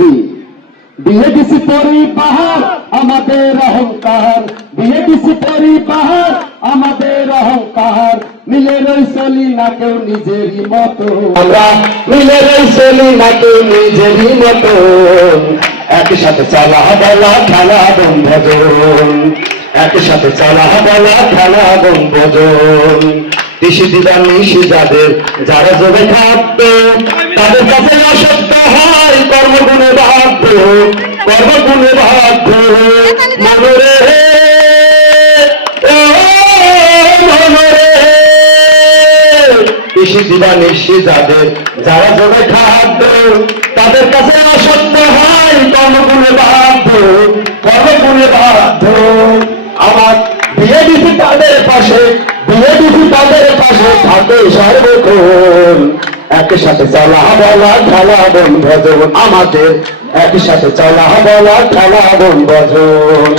Movie. BADC পরিবার আমাদের অহংকার, বিএডিসি পরিবার আমাদের অহংকার, মিলে রই চলি না কেউ নিজেরই মতো, আমরা মিলে রই চলি না কেউ নিজেরই মতো, একসাথে চলা বলা খেলা বন্ধজন, একসাথে চলা বলা খেলা বন্ধজন। কৃষি দিদা নিশি যাদের যারা জমে থাকবে তাদের কাছে অসত্য হয় কর্মগুণে বাধ্য, কর্মগুণে বাধ্য। মনরে মনরে কৃষি দিদা নিশি যাদের যারা জমে থাকবে তাদের কাছে অসত্য হয় কর্মগুণে বাধ্য, কর্মগুণে বাধ্য। আমার বিএডিসি তাদের পাশে, বিএডিসি তাদের পাশে থাকে সর্বক্ষণ, একসাথে চলা বলা খেলা বন্ধজন, আমাদের একসাথে চলা বলা খেলা বন্ধজন।